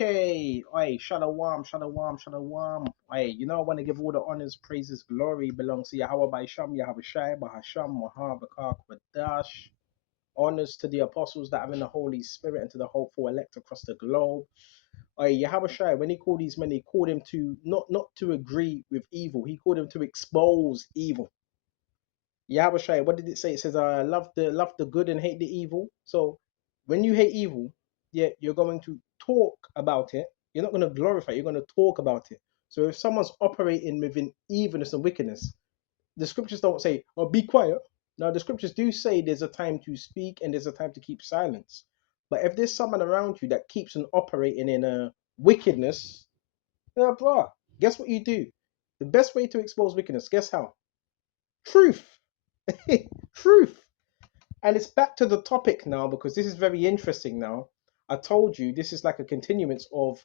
Okay, oi, shalom, shalom, shalom. Oi, I want to give all the honors, praises, glory belongs to Yahweh by Sham, Yahweh Shai, Bahasham, Mahavakar, Kwadash. Honors to the apostles that are in the Holy Spirit and to the hopeful elect across the globe. Oi, Yahweh Shai, when he called these men, he called him to not to agree with evil. He called him to expose evil. Yahweh Shai, what did it say? It says, love the good and hate the evil. So when you hate evil, yeah, you're going to talk about it. You're not going to glorify it, you're going to talk about it. So if someone's operating within evilness and wickedness, the scriptures don't say, oh, be quiet. Now, the scriptures do say there's a time to speak and there's a time to keep silence. But if there's someone around you that keeps on operating in a wickedness, bruh, guess what you do? The best way to expose wickedness, guess how? Truth. Truth. And it's back to the topic now because this is very interesting now. I told you this is like a continuance of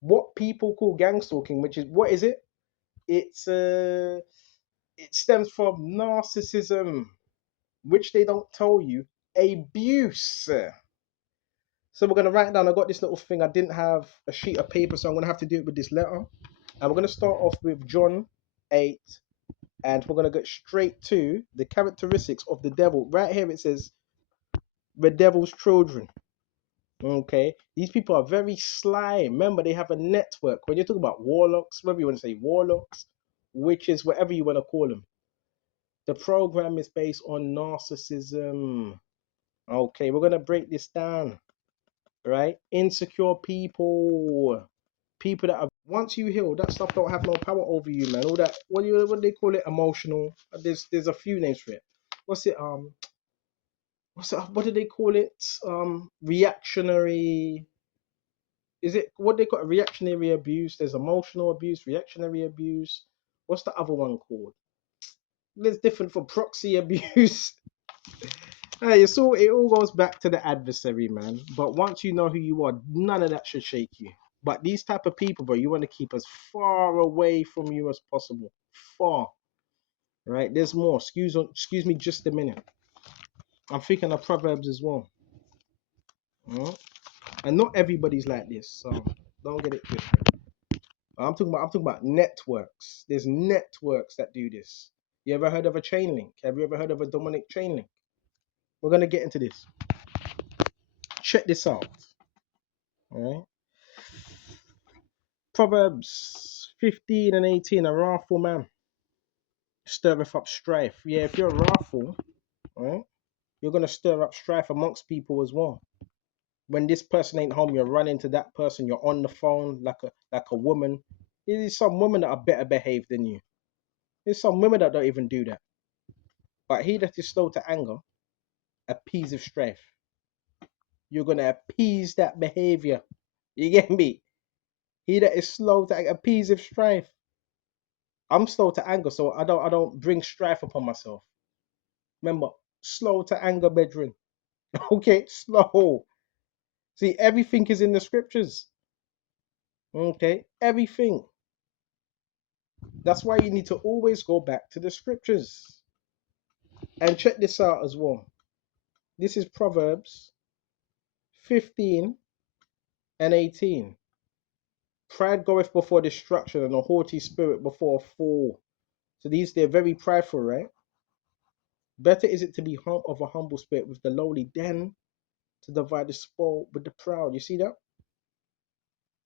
what people call gang stalking, which is what is it? It's it stems from narcissism, which they don't tell you, abuse. So we're gonna write down. I got this little thing. I didn't have a sheet of paper, so I'm gonna have to do it with this letter. And we're gonna start off with John 8, and we're gonna get straight to the characteristics of the devil. Right here it says the devil's children. Okay, these people are very sly. Remember, they have a network. When you talk about warlocks, whether you want to say warlocks, witches, whatever you want to call them, the program is based on narcissism. Okay, we're gonna break this down, right? Insecure people, people that are once you heal, that stuff don't have no power over you, man. All that what do they call it? Emotional. There's a few names for it. What's it? What do they call it? Reactionary. Is it what they call reactionary abuse? There's emotional abuse, reactionary abuse. What's the other one called? There's different for proxy abuse. Hey, it all goes back to the adversary, man. But once you know who you are, none of that should shake you. But these type of people, bro, you want to keep as far away from you as possible. Far. Right? There's more. Excuse me just a minute. I'm thinking of Proverbs as well. And not everybody's like this, so don't get it twisted. I'm talking about networks. There's networks that do this. You ever heard of a chain link? Have you ever heard of a demonic chain link? We're gonna get into this. Check this out. All right. Proverbs 15 and 18. A wrathful man stirreth up strife. Yeah, if you're wrathful, right, you're gonna stir up strife amongst people as well. When this person ain't home, you're running to that person. You're on the phone like a woman. There's some women that are better behaved than you. There's some women that don't even do that. But he that is slow to anger appeaseth strife. You're gonna appease that behavior. You get me? He that is slow to anger appeaseth strife. I'm slow to anger, so I don't bring strife upon myself. Remember, slow to anger, brethren. Okay, slow. See, everything is in the scriptures. Okay, everything. That's why you need to always go back to the scriptures. And check this out as well. This is Proverbs 15 and 18. Pride goeth before destruction, and a haughty spirit before a fall. So they're very prideful, right? Better is it to be of a humble spirit with the lowly than to divide the spoil with the proud. You see that?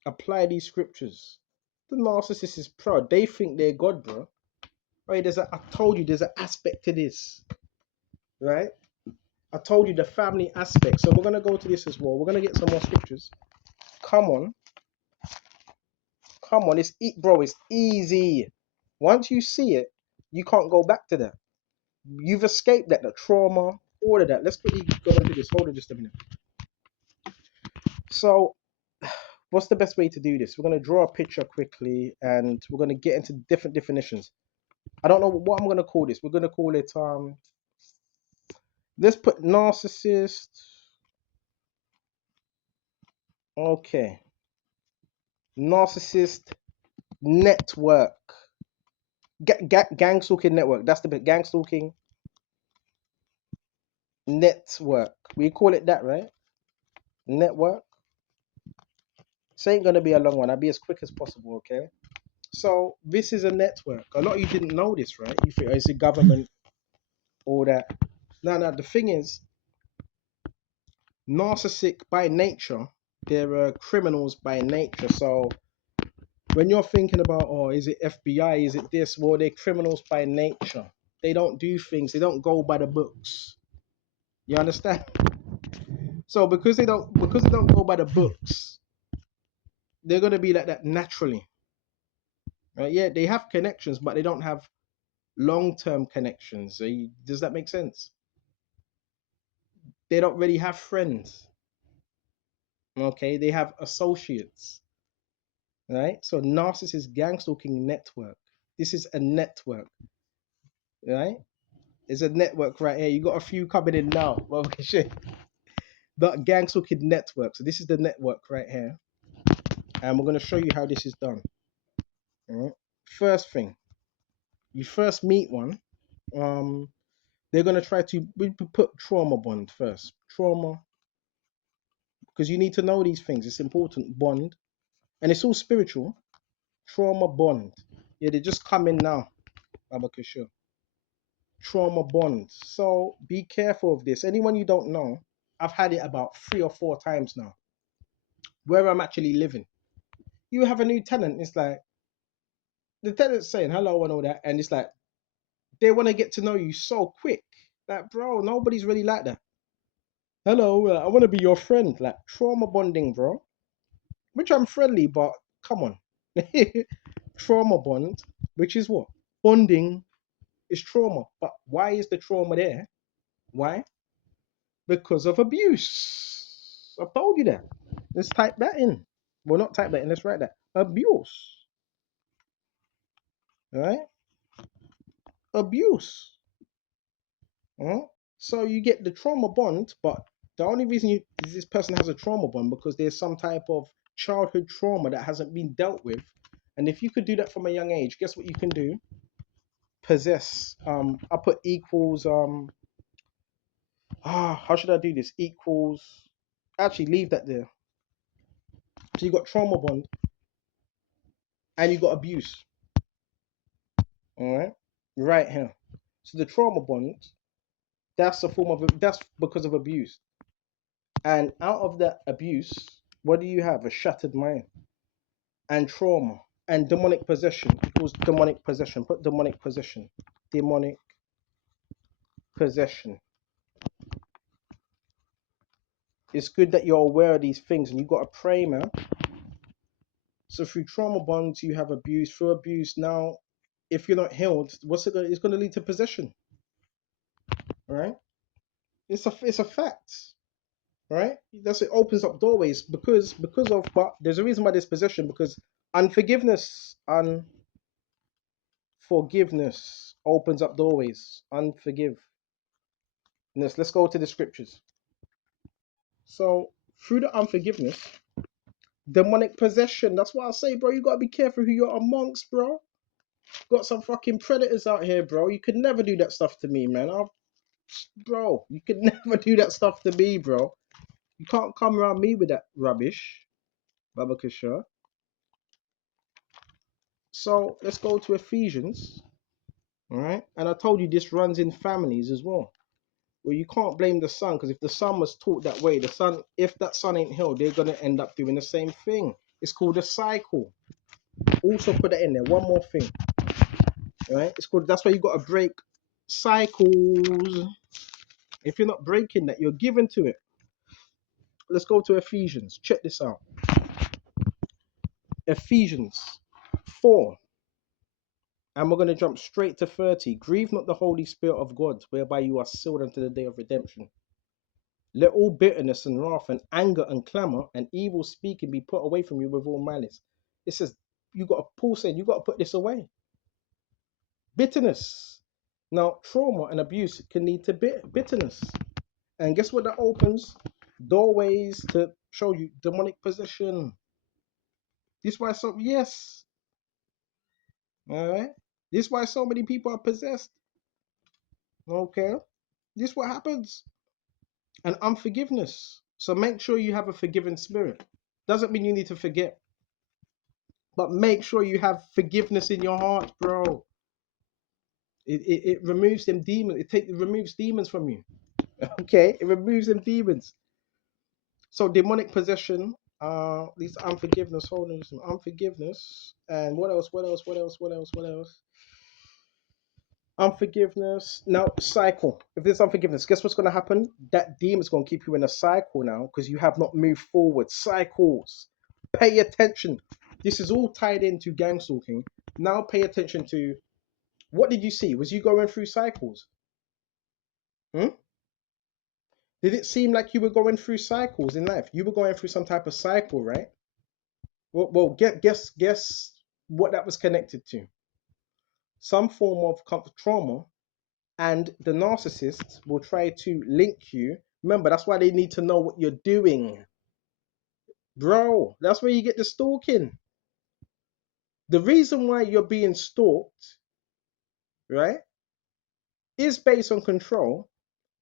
Apply these scriptures. The narcissist is proud. They think they're God, bro. Right? I told you there's an aspect to this, right? I told you the family aspect. So we're gonna go to this as well. We're gonna get some more scriptures. Come on, come on. It's easy. Once you see it, you can't go back to that. You've escaped that, the trauma, all of that. Let's quickly go into this. Hold on just a minute. So, what's the best way to do this? We're going to draw a picture quickly and we're going to get into different definitions. I don't know what I'm going to call this. We're going to call it, let's put narcissist. Okay. Narcissist network. Gang stalking network. That's the bit. Gang stalking network. We call it that, right? Network. This ain't gonna be a long one. I'll be as quick as possible, okay? So this is a network. A lot of you didn't know this, right? You think it's a government, all that. No. The thing is, narcissistic by nature, they're criminals by nature. So when you're thinking about, oh, is it FBI? Is it this? Well, they're criminals by nature. They don't do things. They don't go by the books. You understand? So because they don't go by the books, they're gonna be like that naturally, right? Yeah, they have connections, but they don't have long-term connections. So does that make sense? They don't really have friends. Okay, they have associates, right? So narcissist gang stalking network. This is a network, right? It's a network right here. You got a few coming in now. Well, shit. The gang stalking network. So this is the network right here, and we're gonna show you how this is done. All right. First thing, you first meet one. Um, they're gonna try to we put trauma bond first. Trauma, because you need to know these things. It's important. Bond, and it's all spiritual. Trauma bond. Yeah, they just come in now. Abakasha. Trauma bond. So be careful of this. Anyone you don't know, I've had it about 3 or 4 times now. Where I'm actually living. You have a new tenant. It's like the tenant's saying hello and all that, and it's like they want to get to know you so quick. Like, bro, nobody's really like that. Hello, I want to be your friend. Like trauma bonding, bro. Which I'm friendly, but come on. Trauma bond, which is what? Bonding is trauma. But why is the trauma there? Why? Because of abuse. I've told you that. Let's type that in. Well, not type that in. Let's write that. Abuse. All right? Abuse. Huh? So you get the trauma bond, but the only reason this person has a trauma bond because there's some type of childhood trauma that hasn't been dealt with. And if you could do that from a young age, guess what you can do? Possess. I put equals. How should I do this? Equals. Actually, leave that there. So you got trauma bond, and you got abuse. All right, right here. So the trauma bond, that's a form of that's because of abuse. And out of that abuse, what do you have? A shattered mind and trauma and demonic possession equals demonic possession. Put demonic possession. Demonic possession. It's good that you're aware of these things and you got to pray, man. So through trauma bonds, you have abuse. Through abuse, now, if you're not healed, what's it? It's going to lead to possession, right? It's a fact, right? That's it opens up doorways because of. But there's a reason why there's possession because forgiveness opens up doorways. Unforgiveness. Let's go to the scriptures. So through the unforgiveness, demonic possession. That's what I say, bro. You gotta be careful who you're amongst, bro. Got some fucking predators out here, bro. You could never do that stuff to me, man. Bro, you could never do that stuff to me, bro. You can't come around me with that rubbish, Babakasha. So let's go to Ephesians, all right? And I told you this runs in families as well. Well, you can't blame the son because if the son was taught that way, the son, if that son ain't healed, they're gonna end up doing the same thing. It's called a cycle. Also put that in there. One more thing, right? It's called. That's why you got to break cycles. If you're not breaking that, you're given to it. Let's go to Ephesians. Check this out. Ephesians 4. And we're going to jump straight to 30. Grieve not the Holy Spirit of God, whereby you are sealed unto the day of redemption. Let all bitterness and wrath and anger and clamor and evil speaking be put away from you with all malice. It says, Paul said, you got to put this away. Bitterness. Now, trauma and abuse can lead to bitterness. And guess what that opens? Doorways to show you demonic possession. This is why yes. All right. This is why so many people are possessed. Okay. This is what happens. And unforgiveness. So make sure you have a forgiving spirit. Doesn't mean you need to forget, but make sure you have forgiveness in your heart, bro. It removes them demons. It removes demons from you. Okay, it removes them demons. So demonic possession, these unforgiveness, holiness, and unforgiveness, and what else? What else? What else? What else? What else? Unforgiveness. Now, cycle. If there's unforgiveness, guess what's going to happen? That demon's going to keep you in a cycle now because you have not moved forward. Cycles. Pay attention. This is all tied into gang stalking. Now, pay attention to what did you see? Was you going through cycles? Hmm? Did it seem like you were going through cycles in life? You were going through some type of cycle, right? Well, guess what that was connected to? Some form of comfort trauma, and the narcissist will try to link you. Remember, that's why they need to know what you're doing, bro. That's where you get the stalking. The reason why you're being stalked, right, is based on control,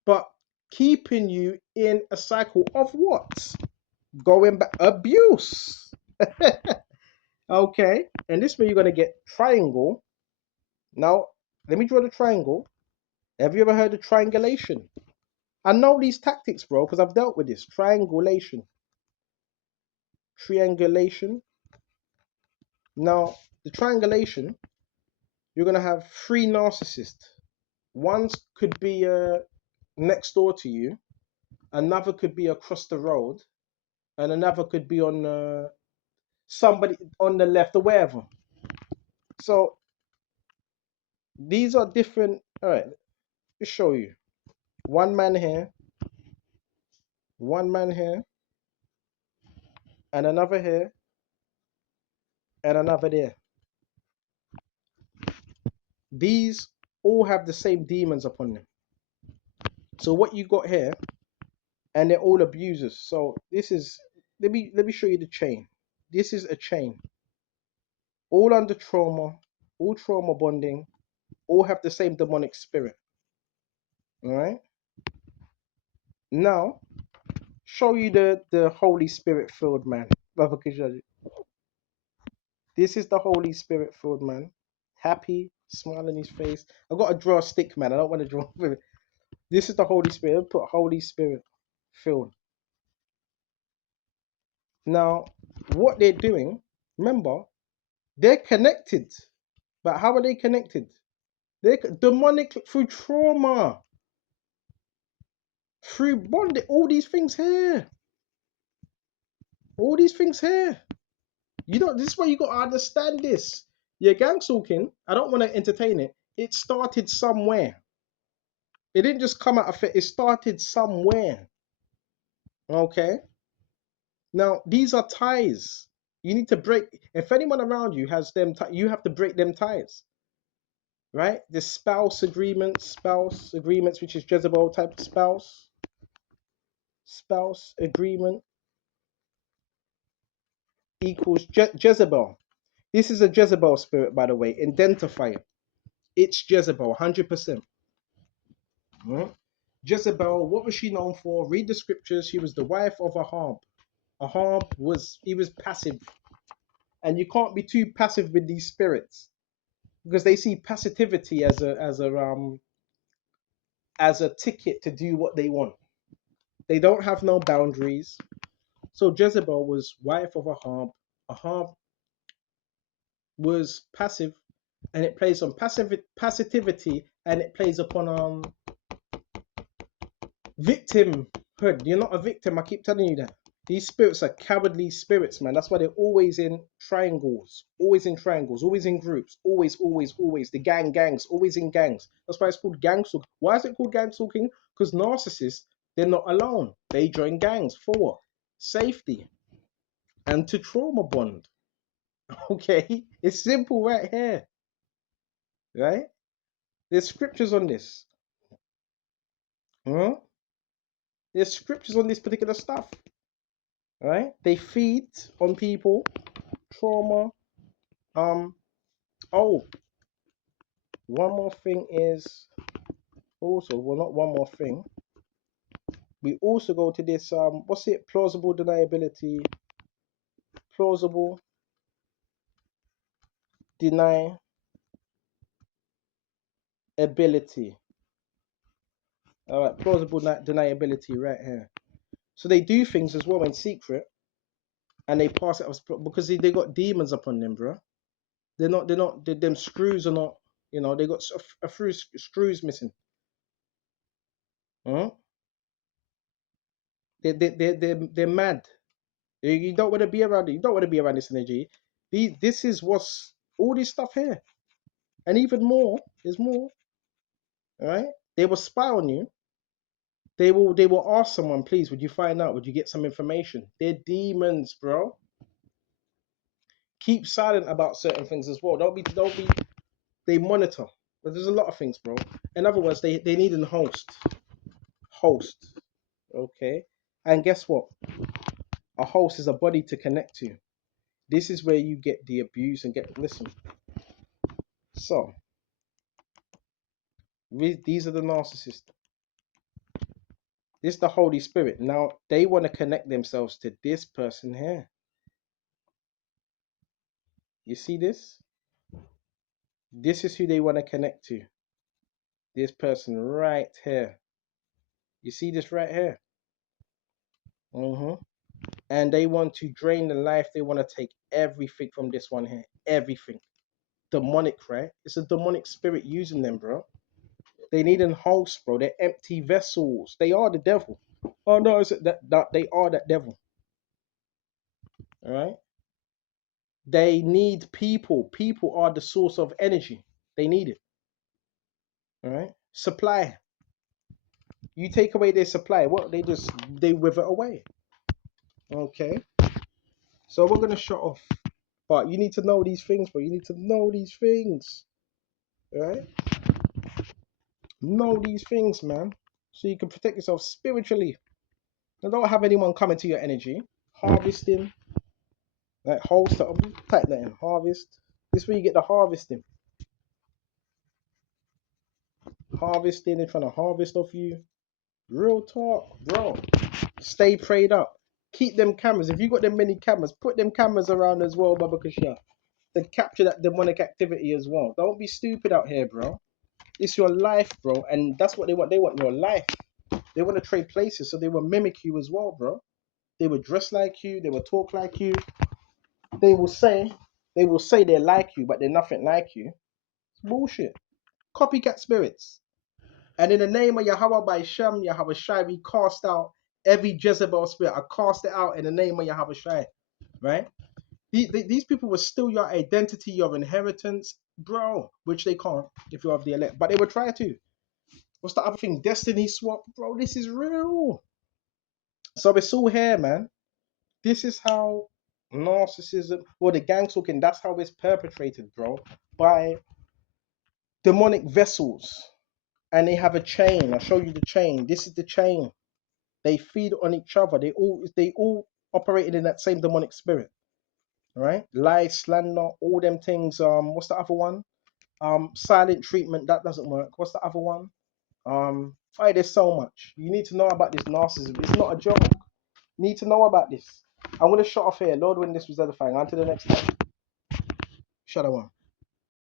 but keeping you in a cycle of what? Going back, abuse. Okay, and this way you're gonna get triangle. Now, let me draw the triangle. Have you ever heard of triangulation? I know these tactics, bro, because I've dealt with this. Triangulation. Triangulation. Now, the triangulation, you're going to have three narcissists. One could be next door to you, another could be across the road, and another could be on somebody on the left or wherever. So these are different. All right, let's show you. One man here, and another here, and another there. These all have the same demons upon them. So what you got here, and they're all abusers. So this is, let me show you the chain. This is a chain, all under trauma, all trauma bonding, all have the same demonic spirit. All right. Now show you the Holy Spirit filled man. This is the Holy Spirit filled man, happy, smile on his face. I got to draw a stick, man. I don't want to draw. This is the Holy Spirit. Put Holy Spirit filled. Now, what they're doing, remember, they're connected. But how are they connected? They're demonic through trauma, through bonding. All these things here. All these things here. You know, this is why you got to understand this. Your gang stalking, I don't want to entertain it. It started somewhere. It didn't just come out of it. It started somewhere. Okay? Now, these are ties. You need to break. If anyone around you has them, you have to break them ties. Right? The spouse agreements, which is Jezebel type of spouse agreement equals Jezebel. This is a Jezebel spirit, by the way. Identify it. It's Jezebel, 100%. Right? Jezebel, what was she known for? Read the scriptures. She was the wife of Ahab. Ahab he was passive. And you can't be too passive with these spirits because they see passivity as a ticket to do what they want. They don't have no boundaries. So Jezebel was wife of Ahab. Ahab was passive, and it plays on passivity, and it plays upon victimhood. You're not a victim. I keep telling you that. These spirits are cowardly spirits, man. That's why they're always in triangles, always in triangles, always in groups, always, always, always. The gangs, always in gangs. That's why it's called gang stalking. Why is it called gang stalking? Because narcissists, they're not alone. They join gangs for what? Safety and to trauma bond. Okay, it's simple right here, right? There's scriptures on this. Huh? There's scriptures on this particular stuff, right? They feed on people, trauma. Oh, one more thing is also, well, not one more thing. We also go to this, what's it? Plausible deniability. plausible deniability. All right, plausible deniability right here. So they do things as well in secret, and they pass it up because they got demons upon them, bro. Them screws are not, they got a few screws missing. Huh? They're mad. You don't want to be around it. You don't want to be around this energy. This is what's all this stuff here, and even more. There's more. All right. They will spy on you. They will ask someone, please, would you find out? Would you get some information? They're demons, bro. Keep silent about certain things as well. Don't be. They monitor. But there's a lot of things, bro. In other words, they need an host. Host. Okay. And guess what? A host is a body to connect to. This is where you get the abuse and listen. So these are the narcissists. This is the Holy Spirit. Now they want to connect themselves to this person here. You see this? This is who they want to connect to. This person right here. You see this right here? And they want to drain the life. They want to take everything from this one here. Everything. Demonic, right? It's a demonic spirit using them, bro. They need a host, bro. They're empty vessels. They are the devil. Oh no, it's that they are that devil. All right. They need people. People are the source of energy. They need it. All right. Supply. You take away their supply. What they wither away. Okay. So we're gonna shut off. But you need to know these things, bro. You need to know these things. All right. Know these things, man. So you can protect yourself spiritually. And don't have anyone coming to your energy. Harvesting. Like holster. Type that in. Harvest. This is where you get the harvesting. Harvesting. They're trying to harvest off you. Real talk, bro. Stay prayed up. Keep them cameras. If you got them many cameras, put them cameras around as well, Baba Kushia. To capture that demonic activity as well. Don't be stupid out here, bro. It's your life, bro. And that's what they want. They want your life. They want to trade places, so they will mimic you as well, bro. They will dress like you. They will talk like you. They will say they're like you, but they're nothing like you. It's bullshit. Copycat spirits. And in the name of Yahweh by Shem, Yahweh Shai, we cast out every Jezebel spirit. I cast it out in the name of Yahweh Shai. Right? These people will steal your identity, your inheritance, bro, which they can't if you're of the elect. But they will try to. What's the other thing? Destiny swap. Bro, this is real. So it's all here, man. This is how narcissism, or the gang talking, that's how it's perpetrated, bro. By demonic vessels. And they have a chain. I'll show you the chain. This is the chain. They feed on each other. They all operated in that same demonic spirit. Right? Lies, slander, all them things. What's the other one? Silent treatment, that doesn't work. What's the other one? There's so much. You need to know about this narcissism. It's not a joke. You need to know about this. I'm gonna shut off here. Lord, when this was edifying. Until the next time. Shut up.